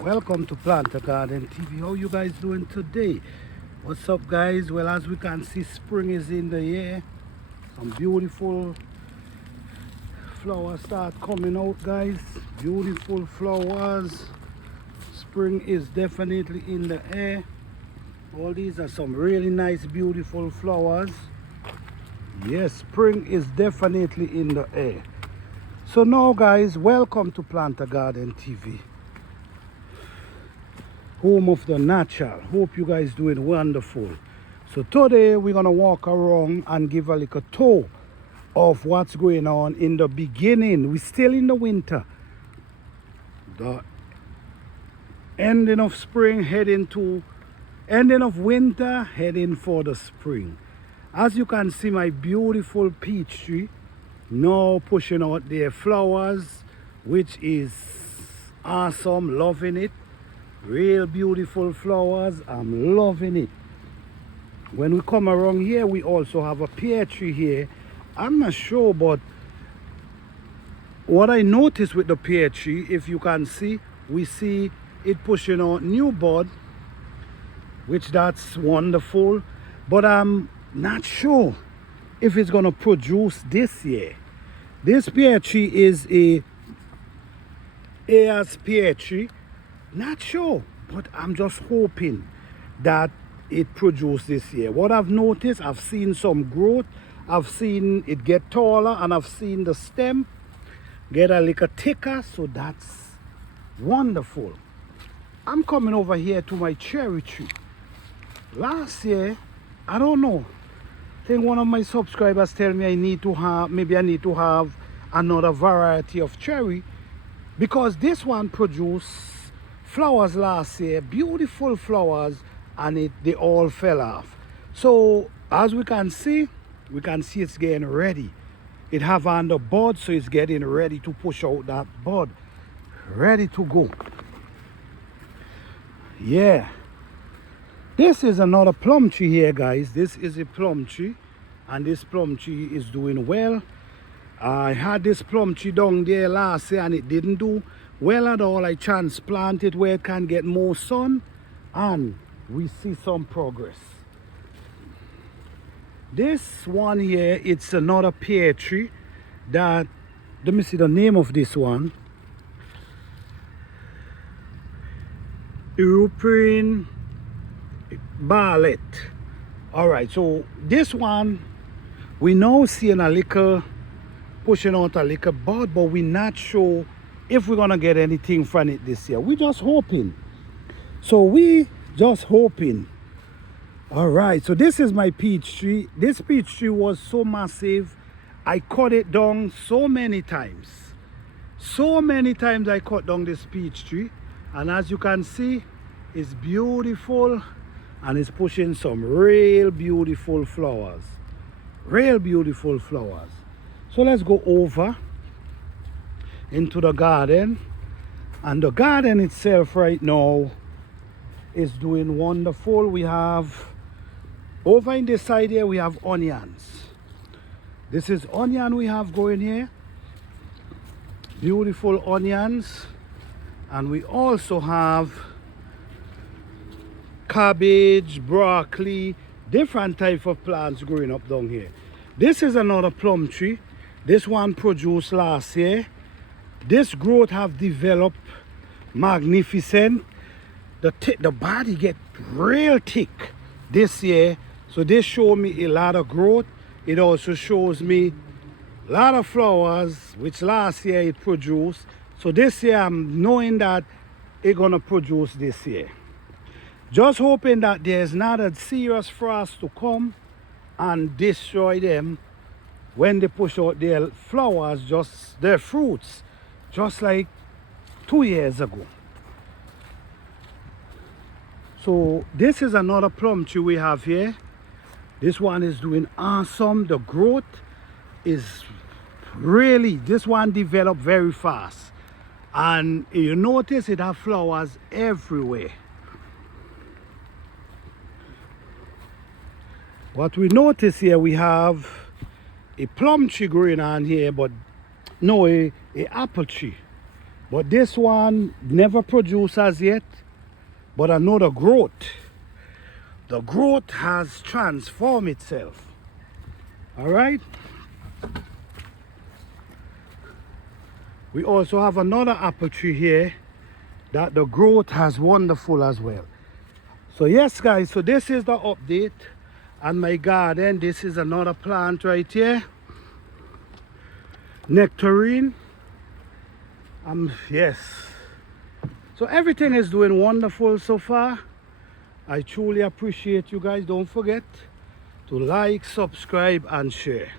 Welcome to Planter Garden TV. How you guys doing today? What's up, guys? Well, as we can see, spring is in the air. Some beautiful flowers start coming out, guys. Beautiful flowers. Spring is definitely in the air. All these are some really nice, beautiful flowers. Yes, spring is definitely in the air. So now, guys, welcome to Planter Garden TV, home of the natural. Hope you guys doing wonderful. So today we're gonna walk around and give a little tour of what's going on in the beginning. We're still in the winter, the ending of spring, heading to ending of winter, heading for the spring. As you can see, my beautiful peach tree now pushing out their flowers, which is awesome. Loving it. Real beautiful flowers. I'm loving it. When we come around here, we also have a pear tree here. I'm not sure, but what I noticed with the pear tree, if you can see, we see it pushing out new bud, which that's wonderful, but I'm not sure if it's gonna produce this year. This pear tree is a Ayers pear tree. Not sure, but I'm just hoping that it produces this year. What I've noticed, I've seen some growth. I've seen it get taller, and I've seen the stem get a little thicker, so that's wonderful. I'm coming over here to my cherry tree. Last year, I don't know, I think one of my subscribers tell me maybe I need to have another variety of cherry, because this one produced flowers last year, beautiful flowers, and they all fell off. So as we can see it's getting ready. It have on the bud, so it's getting ready to push out that bud, ready to go. Yeah, this is another plum tree here, guys. This is a plum tree, and this plum tree is doing well. I had this plum tree down there last year and it didn't do well at all. I transplanted where it can get more sun, and we see some progress. This one here, it's another pear tree that, let me see the name of this one. European Barlet. All right, so this one we now seeing a little pushing out a little bud, but we're not sure if we're gonna get anything from it this year. We're just hoping. So we just hoping. All right, so this is my peach tree. This peach tree was so massive, I cut it down so many times. So many times I cut down this peach tree, and as you can see, it's beautiful, and it's pushing some real beautiful flowers. Real beautiful flowers. So let's go over into the garden, and the garden itself right now is doing wonderful. We have over in this side here, we have onions. This is onion we have going here, beautiful onions, and we also have cabbage, broccoli, different type of plants growing up down here. This is another plum tree. This one produced last year. This growth have developed magnificent. The body get real thick this year, so this show me a lot of growth. It also shows me a lot of flowers, which last year it produced. So this year I'm knowing that it's gonna produce this year. Just hoping that there's not a serious frost to come and destroy them when they push out their flowers, just their fruits, just like 2 years ago. So this is another plum tree we have here. This one is doing awesome. The growth is really, this one developed very fast, and you notice it have flowers everywhere. What we notice here, we have a plum tree growing on here, but no, a apple tree. But this one never produced as yet, but I know the growth. The growth has transformed itself. All right. We also have another apple tree here that the growth has wonderful as well. So yes guys, so this is the update on my garden. This is another plant right here, nectarine. Yes, so everything is doing wonderful so far. I truly appreciate you guys. Don't forget to like, subscribe and share.